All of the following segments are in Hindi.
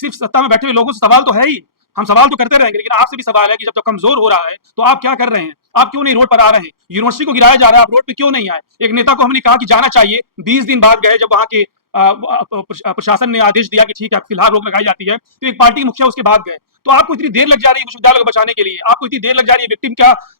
सिर्फ सत्ता में बैठे हुए लोगों से सवाल तो है ही, हम सवाल तो करते रहेंगे, लेकिन आपसे भी सवाल है कि जब तक कमजोर हो रहा है तो आप क्या कर रहे हैं? आप क्यों नहीं रोड पर आ रहे हैं? यूनिवर्सिटी को गिराया जा रहा है, आप रोड पे क्यों नहीं आए? एक नेता को हमने कहा कि जाना चाहिए, 20 दिन बाद गए, जब वहां के प्रशासन ने आदेश दिया कि ठीक है फिलहाल रोक लगाई जाती है, तो एक पार्टी मुखिया उसके बाद गए। तो आपको इतनी देर लग जा रही है विश्वविद्यालय को बचाने के लिए, आपको इतनी देर लग जा रही है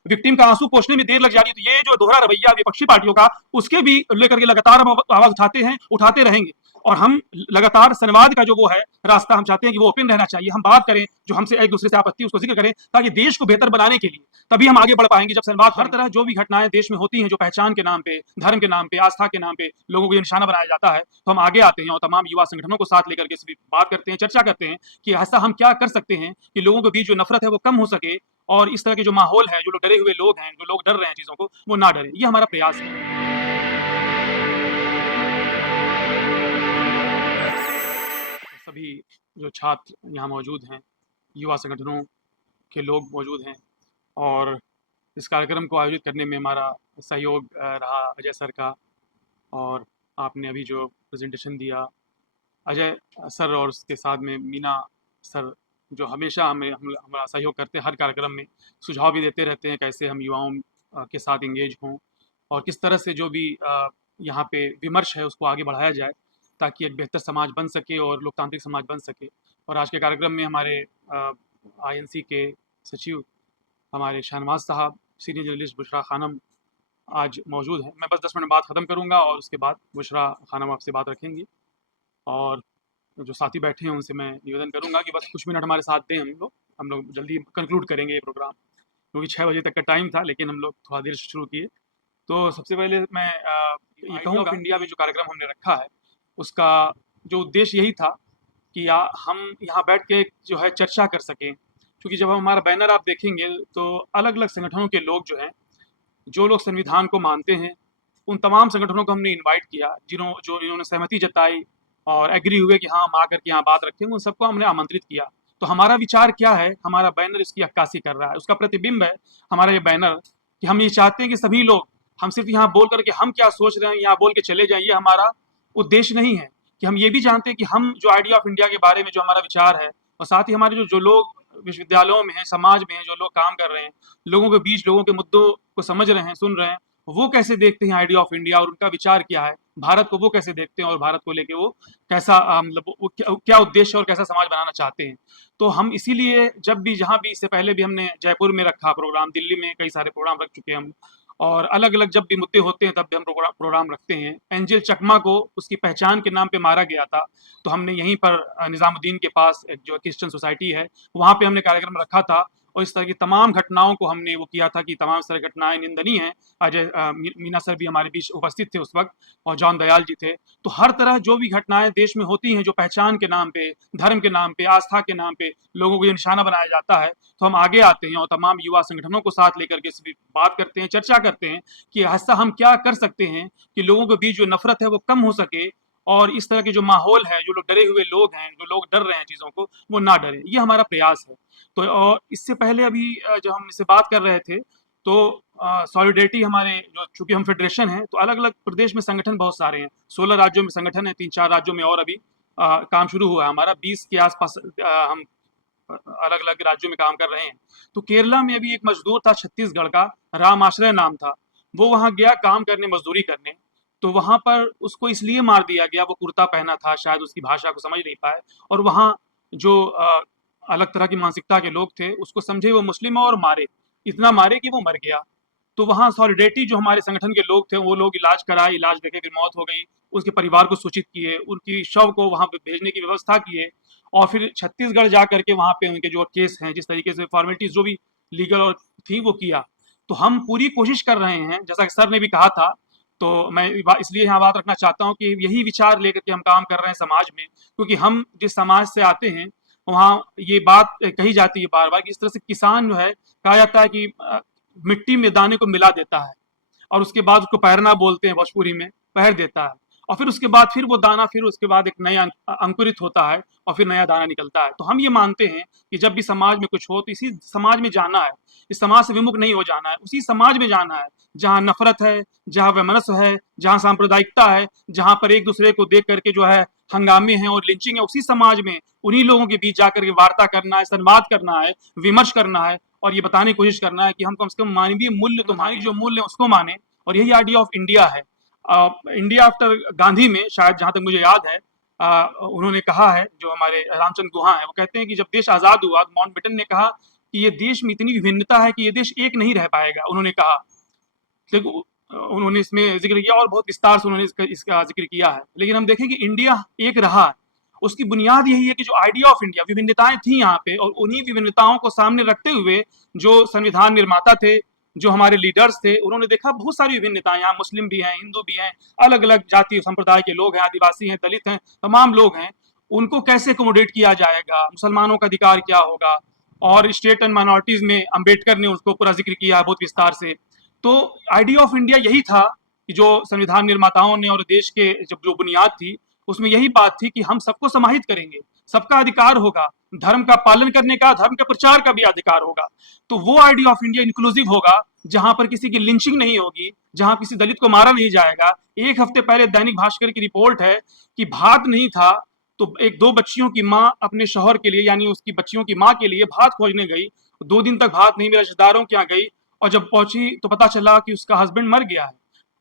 विक्टिम का आंसू पोंछने में देर लग जा रही है। तो ये जो दोहरा रवैया विपक्षी पार्टियों का, उसके भी लेकर के लगातार हम आवाज उठाते हैं, उठाते रहेंगे। और हम लगातार संवाद का जो वो है रास्ता, हम चाहते हैं कि वो ओपन रहना चाहिए, हम बात करें, जो हमसे एक दूसरे से आपत्ति उसको जिक्र करें, ताकि देश को बेहतर बनाने के लिए तभी हम आगे बढ़ पाएंगे। जब संवाद, हर तरह जो भी घटनाएं देश में होती हैं, जो पहचान के नाम पे, धर्म के नाम पे, आस्था के नाम पे लोगों को ये निशाना बनाया जाता है, तो हम आगे आते हैं और तमाम युवा संगठनों को साथ लेकर के इस बात करते हैं, चर्चा करते हैं कि ऐसा हम क्या कर सकते हैं कि लोगों के बीच जो नफरत है वो कम हो सके, और इस तरह के जो माहौल है, जो डरे हुए लोग हैं, जो लोग डर रहे हैं चीजों को, वो ना डरे। ये हमारा प्रयास है। सभी जो छात्र यहाँ मौजूद हैं, युवा संगठनों के लोग मौजूद हैं, और इस कार्यक्रम को आयोजित करने में हमारा सहयोग रहा अजय सर का, और आपने अभी जो प्रेजेंटेशन दिया अजय सर, और उसके साथ में मीना सर, जो हमेशा हमारा सहयोग करते हैं हर कार्यक्रम में, सुझाव भी देते रहते हैं कैसे हम युवाओं के साथ इंगेज हों, और किस तरह से जो भी यहाँ पे विमर्श है उसको आगे बढ़ाया जाए, ताकि एक बेहतर समाज बन सके और लोकतांत्रिक समाज बन सके। और आज के कार्यक्रम में हमारे आईएनसी के सचिव हमारे शाहनवाज साहब, सीनियर जर्नलिस्ट बुशरा खानम आज मौजूद हैं। मैं बस 10 मिनट बात ख़त्म करूँगा और उसके बाद बुशरा खानम आपसे बात रखेंगी, और जो साथी बैठे हैं उनसे मैं निवेदन करूंगा कि बस कुछ मिनट हमारे साथ दें। हम लोग जल्दी कंक्लूड करेंगे ये प्रोग्राम, क्योंकि 6 बजे तक का टाइम था, लेकिन हम लोग थोड़ा देर से शुरू किए। तो सबसे पहले मैं ये कहूँगा, इंडिया में जो कार्यक्रम हमने रखा है उसका जो उद्देश्य यही था कि हम यहाँ बैठ के जो है चर्चा कर सकें, क्योंकि जब हम हमारा बैनर आप देखेंगे तो अलग अलग संगठनों के लोग जो हैं, जो लोग संविधान को मानते हैं, उन तमाम संगठनों को हमने इनवाइट किया, इन्होंने सहमति जताई और एग्री हुए कि हाँ हम आकर के यहाँ बात रखेंगे, उन सबको हमने आमंत्रित किया। तो हमारा विचार क्या है, हमारा बैनर इसकी अक्कासी कर रहा है, उसका प्रतिबिंब है हमारा ये बैनर, कि हम ये चाहते हैं कि सभी लोग, हम सिर्फ यहाँ बोल करके हम क्या सोच रहे हैं यहाँ बोल के चले जाएं, ये हमारा उद्देश्य नहीं है। कि हम ये भी जानते हैं कि हम जो आइडिया ऑफ इंडिया के बारे में जो हमारा विचार है, और साथ ही हमारे जो लोग विश्वविद्यालयों में हैं, समाज में हैं, जो लोग काम कर रहे हैं, लोगों के बीच लोगों के मुद्दों को समझ रहे हैं, सुन रहे हैं, वो कैसे देखते हैं आइडिया ऑफ इंडिया, और उनका विचार क्या है, भारत को वो कैसे देखते हैं, और भारत को लेके वो कैसा मतलब वो क्या उद्देश्य और कैसा समाज बनाना चाहते हैं। तो हम इसीलिए जब भी, जहाँ भी, इससे पहले भी हमने जयपुर में रखा प्रोग्राम, दिल्ली में कई सारे प्रोग्राम रख चुके हैं हम, और अलग अलग जब भी मुद्दे होते हैं तब भी हम प्रोग्राम रखते हैं। एंजेल चकमा को उसकी पहचान के नाम पे मारा गया था, तो हमने यहीं पर निजामुद्दीन के पास एक जो क्रिश्चियन सोसाइटी है, वहाँ पे हमने कार्यक्रम रखा था, और इस तरह की तमाम घटनाओं को हमने वो किया था कि तमाम तरह घटनाएं निंदनीय हैं। अजय मीना सर भी हमारे बीच उपस्थित थे उस वक्त, और जॉन दयाल जी थे। तो हर तरह जो भी घटनाएं देश में होती हैं, जो पहचान के नाम पे, धर्म के नाम पे, आस्था के नाम पे लोगों को ये निशाना बनाया जाता है, तो हम आगे आते हैं और तमाम युवा संगठनों को साथ लेकर के इस बात करते हैं, चर्चा करते हैं कि ऐसा हम क्या कर सकते हैं कि लोगों के बीच जो नफरत है वो कम हो सके, और इस तरह के जो माहौल है, जो लोग डरे हुए लोग हैं, जो लोग डर रहे हैं चीज़ों को, वो ना डरे। ये हमारा प्रयास है। तो और इससे पहले अभी जब हम इससे बात कर रहे थे, तो सॉलिडेरिटी हमारे जो, चूंकि हम फेडरेशन हैं, तो अलग अलग प्रदेश में संगठन बहुत सारे हैं, 16 राज्यों में संगठन है, 3-4 राज्यों में और अभी काम शुरू हुआ है हमारा, 20 के आसपास हम अलग अलग राज्यों में काम कर रहे हैं। तो केरला में अभी एक मजदूर था, छत्तीसगढ़ का, राम आश्रय नाम था, वो वहाँ गया काम करने, मजदूरी करने। तो वहाँ पर उसको इसलिए मार दिया गया, वो कुर्ता पहना था, शायद उसकी भाषा को समझ नहीं पाए, और वहाँ जो अलग तरह की मानसिकता के लोग थे उसको समझे वो मुस्लिम है और मारे, इतना मारे कि वो मर गया। तो वहाँ सॉलिडेरिटी जो हमारे संगठन के लोग थे, वो लोग इलाज कराए, इलाज देखे, फिर मौत हो गई, उसके परिवार को सूचित किए, उनकी शव को वहाँ पे भेजने की व्यवस्था किए, और फिर छत्तीसगढ़ जा करके वहाँ पे उनके जो केस हैं, जिस तरीके से फॉर्मेलिटीज जो भी लीगल और थी वो किया। तो हम पूरी कोशिश कर रहे हैं, जैसा कि सर ने भी कहा था, तो मैं इसलिए यहाँ बात रखना चाहता हूँ कि यही विचार लेकर के हम काम कर रहे हैं समाज में, क्योंकि हम जिस समाज से आते हैं वहाँ ये बात कही जाती है बार बार कि इस तरह से किसान जो है, कहा जाता है कि मिट्टी में दाने को मिला देता है, और उसके बाद उसको पैरना बोलते हैं भोजपुरी में, पैर देता है, और फिर उसके बाद फिर वो दाना, फिर उसके बाद एक नया अंकुरित होता है, और फिर नया दाना निकलता है। तो हम ये मानते हैं कि जब भी समाज में कुछ हो तो इसी समाज में जाना है, इस समाज से विमुख नहीं हो जाना है, उसी समाज में जाना है जहाँ नफरत है, जहाँ वैमनस्य है, जहाँ सांप्रदायिकता है, जहाँ पर एक दूसरे को देख करके जो है हंगामे हैं और लिंचिंग है, उसी समाज में उन्हीं लोगों के बीच जाकर के वार्ता करना है, संवाद करना है, विमर्श करना है और ये बताने की कोशिश करना है कि हम कम से कम मानवीय मूल्य, तुम्हारी जो मूल्य है उसको माने। और यही आइडिया ऑफ इंडिया है। इंडिया आफ्टर गांधी में, शायद जहां तक मुझे याद है, उन्होंने कहा है, जो हमारे रामचंद्र गुहा है, वो कहते हैं कि जब देश आजाद हुआ तो माउंटबेटन ने कहा कि ये देश में इतनी विभिन्नता है कि ये देश एक नहीं रह पाएगा। उन्होंने कहा, देखो, उन्होंने इसमें जिक्र किया और बहुत विस्तार से उन्होंने इसका जिक्र किया है। लेकिन हम देखें कि इंडिया एक रहा है, उसकी बुनियाद यही है कि जो आइडिया ऑफ इंडिया, विभिन्नताएं थी यहाँ पे, और उन्हीं विभिन्नताओं को सामने रखते हुए जो संविधान निर्माता थे, जो हमारे लीडर्स थे, उन्होंने देखा बहुत सारी विभिन्नताएं, यहाँ मुस्लिम भी हैं, हिंदू भी हैं, अलग अलग जाति संप्रदाय के लोग हैं, आदिवासी हैं, दलित हैं, तमाम लोग हैं, उनको कैसे अकोमोडेट किया जाएगा, मुसलमानों का अधिकार क्या होगा, और स्टेट एंड माइनॉरिटीज में अंबेडकर ने उसको पूरा जिक्र किया बहुत विस्तार से। तो आइडिया ऑफ इंडिया यही था कि जो संविधान निर्माताओं ने और देश के जब जो बुनियाद थी, उसमें यही बात थी कि हम सबको समाहित करेंगे, सबका अधिकार होगा, धर्म का पालन करने का, धर्म के प्रचार का भी अधिकार होगा। तो वो आइडिया ऑफ इंडिया इंक्लूसिव होगा, जहां पर किसी की लिंचिंग नहीं होगी, जहां किसी दलित को मारा नहीं जाएगा। एक हफ्ते पहले दैनिक भास्कर की रिपोर्ट है कि भात नहीं था तो एक दो बच्चियों की माँ अपने शौहर के लिए, यानी उसकी बच्चियों की माँ के लिए भात खोजने गई, 2 दिन तक भात नहीं मिला, रिश्तेदारों के यहाँ गई, और जब पहुंची तो पता चला कि उसका हस्बैंड मर गया है।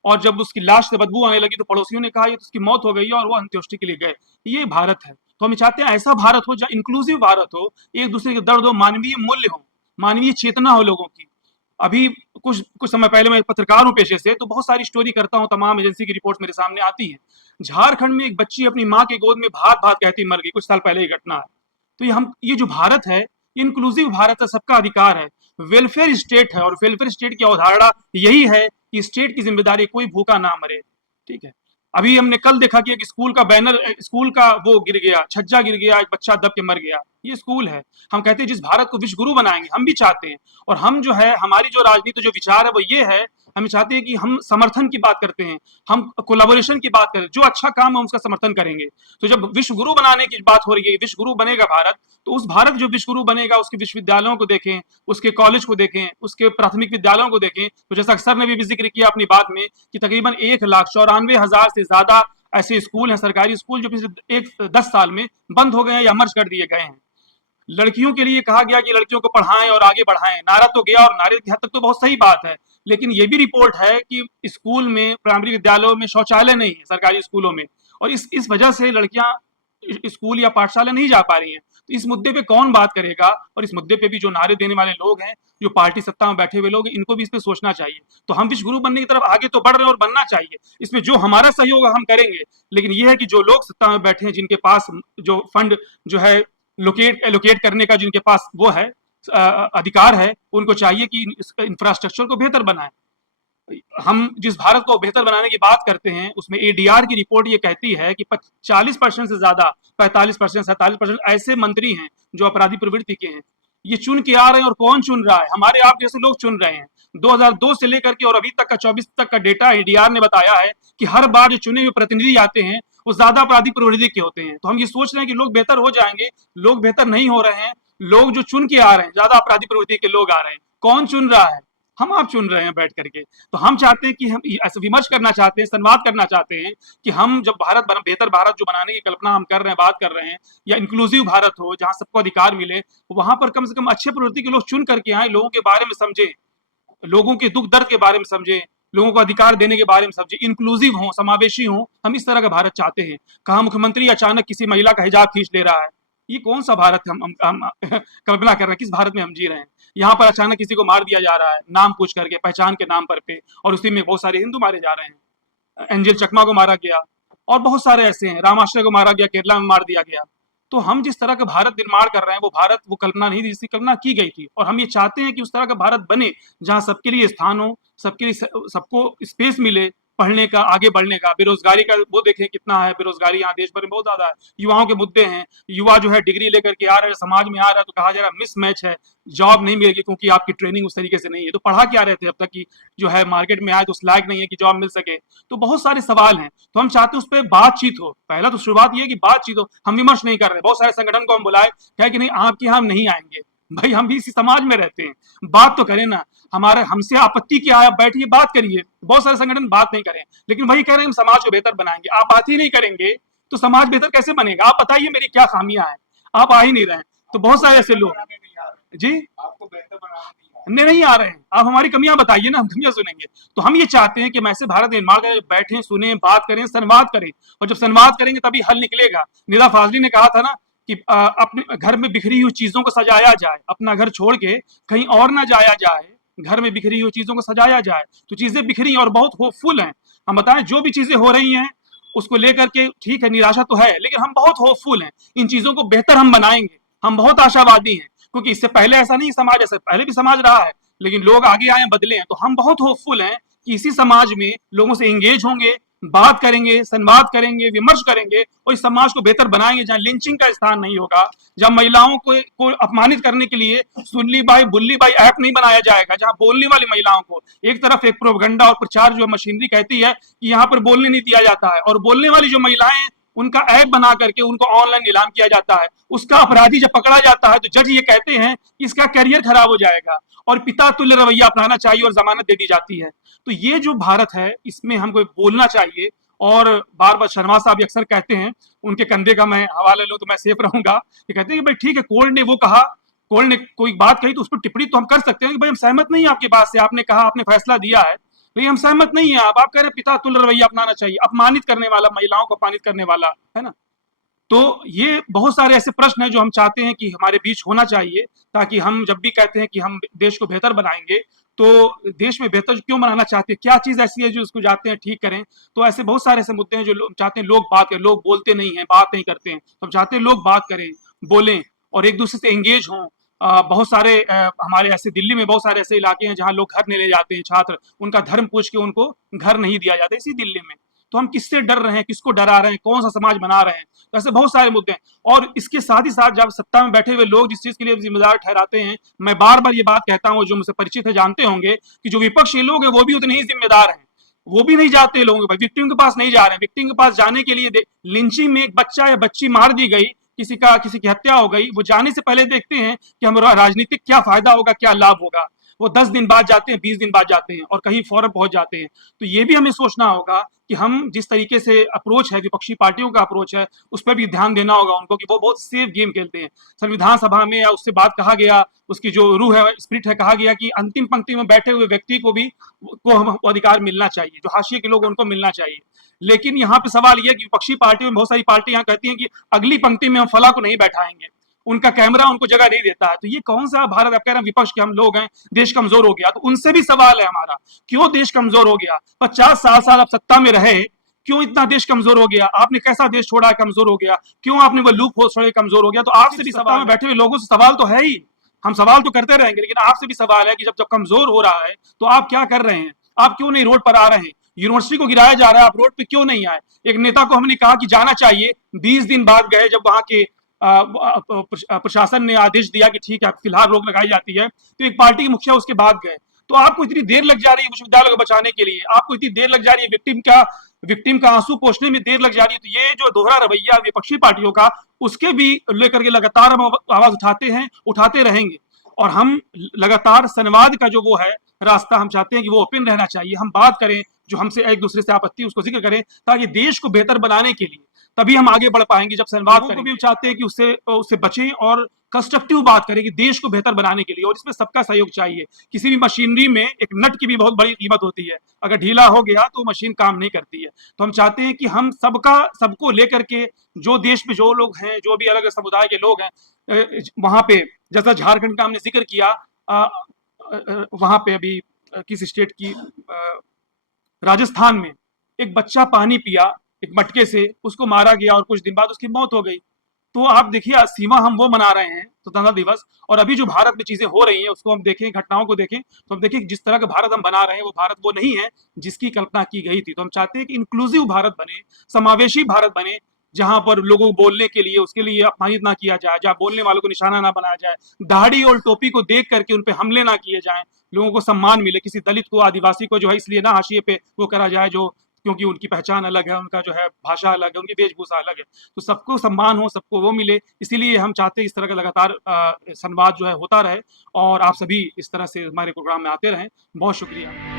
और जब उसकी लाश से बदबू आने लगी तो पड़ोसियों ने कहा ये तो उसकी मौत हो गई है, और वो अंत्येष्टि के लिए गए। ये भारत है। तो हम चाहते हैं ऐसा भारत हो जहाँ इंक्लूसिव भारत हो, एक दूसरे के दर्द हो, मानवीय मूल्य हो, मानवीय चेतना हो लोगों की। अभी कुछ कुछ समय पहले, मैं पत्रकार हूं पेशे से, तो बहुत सारी स्टोरी करता हूं, तमाम एजेंसी की रिपोर्ट्स मेरे सामने आती हैं। झारखंड में एक बच्ची अपनी माँ के गोद में भात भात कहती मर गई, कुछ साल पहले ही घटना है। तो ये जो भारत है, इंक्लूसिव भारत है, सबका अधिकार है, वेलफेयर स्टेट है, और वेलफेयर स्टेट की अवधारणा यही है कि स्टेट की जिम्मेदारी कोई भूखा ना मरे। ठीक है। अभी हमने कल देखा कि एक स्कूल का बैनर, स्कूल का वो गिर गया, छज्जा गिर गया, एक बच्चा दब के मर गया। ये स्कूल है। हम कहते हैं जिस भारत को विश्व गुरु बनाएंगे, हम भी चाहते हैं। और हम जो है, हमारी जो राजनीति, जो विचार है वो ये है, हम चाहते हैं कि हम समर्थन की बात करते हैं, हम कोलैबोरेशन की बात करें, जो अच्छा काम है उसका समर्थन करेंगे। तो जब विश्व गुरु बनाने की बात हो रही है, विश्व गुरु बनेगा भारत, तो उस भारत जो विश्व गुरु बनेगा, उसके विश्वविद्यालयों को देखें, उसके कॉलेज को देखें, उसके प्राथमिक विद्यालयों को देखें। तो जैसा सर ने भी जिक्र किया अपनी बात में कि तकरीबन 1,94,000 से ज्यादा ऐसे स्कूल हैं, सरकारी स्कूल, जो पिछले 10 साल में बंद हो गए हैं या मर्ज कर दिए गए हैं। लड़कियों के लिए कहा गया कि लड़कियों को पढ़ाएं और आगे बढ़ाएं, नारा तो गया, और नारे की हद तक तो बहुत सही बात है, लेकिन ये भी रिपोर्ट है कि स्कूल में, प्राइमरी विद्यालयों में शौचालय नहीं है, सरकारी स्कूलों में, और इस वजह से लड़कियां स्कूल या पाठशाला नहीं जा पा रही हैं। तो इस मुद्दे पे कौन बात करेगा? और इस मुद्दे पे भी जो नारे देने वाले लोग हैं, जो पार्टी सत्ता में बैठे हुए लोग हैं, इनको भी इस पे सोचना चाहिए। तो हम विश्व गुरु बनने की तरफ आगे तो बढ़ रहे हैं और बनना चाहिए, इसमें जो हमारा सहयोग हम करेंगे। लेकिन यह है कि जो लोग सत्ता में बैठे हैं, जिनके पास जो फंड जो है एलोकेट करने का जिनके पास वो है अधिकार है, उनको चाहिए कि इंफ्रास्ट्रक्चर को बेहतर बनाए। हम जिस भारत को बेहतर बनाने की बात करते हैं, उसमें एडीआर की रिपोर्ट ये कहती है कि 40% से ज्यादा, 45%, 47% ऐसे मंत्री हैं जो अपराधी प्रवृत्ति के हैं। ये चुन के आ रहे हैं, और कौन चुन रहा है? हमारे आप जैसे लोग चुन रहे हैं। 2002 से लेकर के और अभी तक का 24 तक का डेटा एडीआर ने बताया है कि हर बार जो चुने हुए प्रतिनिधि आते हैं वो ज्यादा अपराधी प्रवृत्ति के होते हैं। तो हम ये सोच रहे हैं कि लोग बेहतर हो जाएंगे, लोग बेहतर नहीं हो रहे हैं। लोग जो चुन के आ रहे हैं, ज्यादा अपराधी प्रवृत्ति के लोग आ रहे हैं। कौन चुन रहा है? हम आप चुन रहे हैं बैठ करके। तो हम चाहते हैं कि हम ऐसा विमर्श करना चाहते हैं, संवाद करना चाहते हैं कि हम जब बेहतर भारत जो बनाने की कल्पना हम कर रहे हैं, बात कर रहे हैं, या इंक्लूसिव भारत हो जहां सबको अधिकार मिले, वहां पर कम से कम अच्छे प्रवृत्ति के लोग चुन करके आए, लोगों के बारे में समझे, लोगों के दुख दर्द के बारे में समझे, लोगों को अधिकार देने के बारे में समझे, इंक्लूसिव हो, समावेशी हो। हम इस तरह का भारत चाहते हैं। कहा मुख्यमंत्री अचानक किसी महिला का हिजाब खींच ले रहा है। ये कौन सा भारत हम कल्पना कर रहे हैं? किस भारत में हम जी रहे हैं? यहाँ पर अचानक किसी को मार दिया जा रहा है, नाम पूछ करके, पहचान के नाम पर पे, और उसी में बहुत सारे हिंदू मारे जा रहे हैं। एंजल चकमा को मारा गया, और बहुत सारे ऐसे हैं, रामाश्रय को मारा गया, केरला में मार दिया गया। तो हम जिस तरह का भारत निर्माण कर रहे हैं, वो भारत, वो कल्पना नहीं थी जिसकी कल्पना की गई थी। और हम ये चाहते हैं कि उस तरह का भारत बने जहां सबके लिए स्थान हो, सबके लिए सबको स्पेस मिले, पढ़ने का, आगे बढ़ने का। बेरोजगारी का वो देखें कितना है, बेरोजगारी यहाँ देश भर में बहुत ज्यादा है। युवाओं के मुद्दे हैं, युवा जो है डिग्री लेकर के आ रहे हैं, समाज में आ रहा है, तो कहा जा रहा है मिसमैच है, जॉब नहीं मिलेगी क्योंकि आपकी ट्रेनिंग उस तरीके से नहीं है। तो पढ़ा क्या रहे थे अब तक, की जो है मार्केट में आए तो उस लायक नहीं है कि जॉब मिल सके। तो बहुत सारे सवाल हैं। तो हम चाहते हैं उस पर बातचीत हो। पहला तो शुरुआत ये है कि बातचीत हो, हम विमर्श नहीं कर रहे। बहुत सारे संगठन को हम बुलाए, कहे कि नहीं आपके यहाँ हम नहीं आएंगे। भाई हम भी इसी समाज में रहते हैं, बात तो करें ना। हमारे हमसे आपत्ति क्या है? आप बैठिए, बात करिए। बहुत सारे संगठन बात नहीं करें, लेकिन वही कह रहे हैं हम समाज को बेहतर बनाएंगे। आप बात ही नहीं करेंगे तो समाज बेहतर कैसे बनेगा? आप बताइए मेरी क्या खामियां हैं? आप आ ही नहीं रहे हैं। तो बहुत सारे ऐसे लोग जी आपको बेहतर बनाने नहीं आ रहे हैं। आप हमारी कमियां बताइए ना, हम कमियां सुनेंगे। तो हम ये चाहते हैं कि हम ऐसे भारत निर्माण करें, बैठें, सुने, बात करें, संवाद करें, और जब संवाद करेंगे तभी हल निकलेगा। निदा फाजली ने कहा था ना कि अपने घर में बिखरी हुई चीजों को सजाया जाए, अपना घर छोड़ के कहीं और ना जाया जाए, घर में बिखरी हुई चीजों को सजाया जाए। तो चीजें बिखरी और बहुत होपफुल हैं। हम बताएं जो भी चीजें हो रही हैं उसको लेकर के, ठीक है निराशा तो है, लेकिन हम बहुत होपफुल हैं, इन चीजों को बेहतर हम बनाएंगे, हम बहुत आशावादी हैं। क्योंकि इससे पहले ऐसा नहीं, समाज ऐसा पहले भी समाज रहा है, लेकिन लोग आगे आए बदले हैं। तो हम बहुत होपफुल हैं कि इसी समाज में लोगों से एंगेज होंगे, बात करेंगे, संवाद करेंगे, विमर्श करेंगे, और इस समाज को बेहतर बनाएंगे जहां लिंचिंग का स्थान नहीं होगा, जहां महिलाओं को अपमानित करने के लिए सुल्ली बाई बुल्ली बाई ऐप नहीं बनाया जाएगा, जहां बोलने वाली महिलाओं को एक तरफ एक प्रोपगंडा और प्रचार जो मशीनरी कहती है कि यहाँ पर बोलने नहीं दिया जाता है, और बोलने वाली जो महिलाएं उनका ऐप बना करके उनको ऑनलाइन नीलाम किया जाता है। उसका अपराधी जब पकड़ा जाता है तो जज ये कहते हैं कि इसका करियर खराब हो जाएगा, और पिता तुल्य रवैया अपनाना चाहिए और जमानत दे दी जाती है। तो ये जो भारत है इसमें हमको बोलना चाहिए। और बार बार शर्मा साहब अक्सर कहते हैं, उनके कंधे का मैं हवाला लूं तो मैं सेफ रहूंगा, ये कहते हैं कि भाई ठीक है, कोर्ट ने वो कहा, कोर्ट ने कोई बात कही तो उस पर टिप्पणी तो हम कर सकते हैं कि भाई हम सहमत नहीं है आपकी बात से, आपने कहा, आपने फैसला दिया है, लेकिन हम सहमत नहीं है। आप कह रहे हैं पिता तुल्य रवैया अपनाना चाहिए, अपमानित करने वाला, महिलाओं को अपमानित करने वाला है ना। तो ये बहुत सारे ऐसे प्रश्न हैं जो हम चाहते हैं कि हमारे बीच होना चाहिए, ताकि हम जब भी कहते हैं कि हम देश को बेहतर बनाएंगे, तो देश में बेहतर क्यों बनाना चाहते हैं, क्या चीज ऐसी है जो उसको चाहते हैं ठीक करें। तो ऐसे बहुत सारे ऐसे मुद्दे हैं जो चाहते हैं लोग बात करें। लोग बोलते नहीं हैं, बात नहीं करते हैं, तो हम चाहते हैं लोग बात करें, बोलें, और एक दूसरे से एंगेज हों। बहुत सारे हमारे ऐसे दिल्ली में बहुत सारे ऐसे इलाके हैं जहां लोग घर नहीं ले जाते हैं, छात्र उनका धर्म पूछ के उनको घर नहीं दिया जाता, इसी दिल्ली में। तो हम किससे डर रहे हैं, किसको डरा रहे हैं, कौन सा समाज बना रहे हैं? तो ऐसे बहुत सारे मुद्दे हैं। और इसके साथ ही साथ जब सत्ता में बैठे हुए लोग जिस चीज के लिए जिम्मेदार ठहराते हैं, मैं बार बार ये बात कहता हूँ, जो मुझसे परिचित है जानते होंगे कि जो विपक्षी लोग हैं वो भी उतने ही जिम्मेदार हैं। वो भी नहीं जाते लोगों के पास, विक्टिम के पास नहीं जा रहे हैं। विक्टिम के पास जाने के लिए लिंचिंग में एक बच्चा या बच्ची मार दी गई, किसी की हत्या हो गई, वो जाने से पहले देखते हैं कि हमारा राजनीतिक क्या फायदा होगा, क्या लाभ होगा। वो 10 दिन बाद जाते हैं, 20 दिन बाद जाते हैं, और कहीं फौरन पहुंच जाते हैं। तो ये भी हमें सोचना होगा कि हम जिस तरीके से अप्रोच है, विपक्षी पार्टियों का अप्रोच है, उस पर भी ध्यान देना होगा उनको कि वो बहुत सेफ गेम खेलते हैं। संविधान सभा में या उससे बात कहा गया, उसकी जो रूह है, स्पिरिट है, कहा गया कि अंतिम पंक्ति में बैठे हुए व्यक्ति को भी को अधिकार मिलना चाहिए, जो हाशिए के लोग उनको मिलना चाहिए। लेकिन यहाँ पे सवाल यह कि विपक्षी पार्टियों में बहुत सारी पार्टी यहाँ कहती हैं कि अगली पंक्ति में हम फला को नहीं बैठाएंगे, उनका कैमरा उनको जगह नहीं देता है। तो ये कौन सा भारत? आप कह रहे हैं विपक्ष के हम लोग हैं, देश कमजोर हो गया। तो उनसे भी सवाल है हमारा, क्यों देश कमजोर हो गया? 50 साल आप सत्ता में रहे, क्यों इतना देश कमजोर हो गया? आपने कैसा देश छोड़ा कमजोर हो गया? क्यों आपने वो लूप होल छोड़े कमजोर हो गया? तो आपसे भी सत्ता में बैठे हुए लोगों से सवाल तो है ही, हम सवाल तो करते रहेंगे, लेकिन आपसे भी सवाल है कि जब जब कमजोर हो रहा है तो आप क्या कर रहे हैं? आप क्यों नहीं रोड पर आ रहे हैं? यूनिवर्सिटी को गिराया जा रहा है, आप रोड पे क्यों नहीं आए? एक नेता को हमने कहा कि जाना चाहिए, 20 दिन बाद गए, जब वहां के प्रशासन ने आदेश दिया कि ठीक है फिलहाल रोक लगाई जाती है, तो एक पार्टी के मुखिया उसके बाद गए। तो आपको इतनी देर लग जा रही है विश्वविद्यालय को बचाने के लिए, आपको इतनी देर लग जा रही है विक्टिम का आंसू पोंछने में देर लग जा रही है। तो ये जो दोहरा रवैया विपक्षी पार्टियों का, उसके भी लेकर के लगातार हम आवाज उठाते हैं, उठाते रहेंगे। और हम लगातार संवाद का जो वो है रास्ता, हम चाहते हैं कि वो ओपन रहना चाहिए। हम बात करें, जो हमसे एक दूसरे से आपत्ति उसको जिक्र करें, ताकि देश को बेहतर बनाने के लिए तभी हम आगे बढ़ पाएंगे जब संवाद को भी चाहते हैं कि उससे उससे बचें, और कंस्ट्रक्टिव बात करें कि देश को बेहतर बनाने के लिए, और इसमें सबका सहयोग चाहिए। किसी भी मशीनरी में एक नट की भी बहुत बड़ी कीमत होती है, अगर ढीला हो गया तो मशीन काम नहीं करती है। तो हम चाहते हैं कि हम सबको लेकर के, जो देश में जो लोग हैं, जो भी अलग अलग समुदाय के लोग हैं, वहां पे जैसा झारखंड का हमने जिक्र किया, वहां पे अभी किस स्टेट की, राजस्थान में एक बच्चा पानी पिया एक मटके से, उसको मारा गया और कुछ दिन बाद उसकी मौत हो गई। तो आप देखिए सीमा हम वो मना रहे हैं स्वतंत्रता दिवस, और अभी जो भारत में चीजें हो रही हैं उसको हम देखें, घटनाओं को देखें, तो हम देखें जिस तरह का भारत हम बना रहे हैं वो भारत वो नहीं है जिसकी कल्पना की गई थी। तो हम चाहते हैं कि इंक्लूसिव भारत बने, समावेशी भारत बने, जहां पर लोगों को बोलने के लिए, उसके लिए अपमानित ना किया जाए, जहां बोलने वालों को निशाना ना बनाया जाए, दाढ़ी और टोपी को देख करके उन पर हमले ना किए जाएं, लोगों को सम्मान मिले, किसी दलित को, आदिवासी को जो है इसलिए ना हाशिए पे वो करा जाए जो, क्योंकि उनकी पहचान अलग है, उनका जो है भाषा अलग है, उनकी वेशभूषा अलग है। तो सबको सम्मान हो, सबको वो मिले, इसीलिए हम चाहते हैं इस तरह का लगातार संवाद जो है होता रहे, और आप सभी इस तरह से हमारे प्रोग्राम में आते रहें। बहुत शुक्रिया।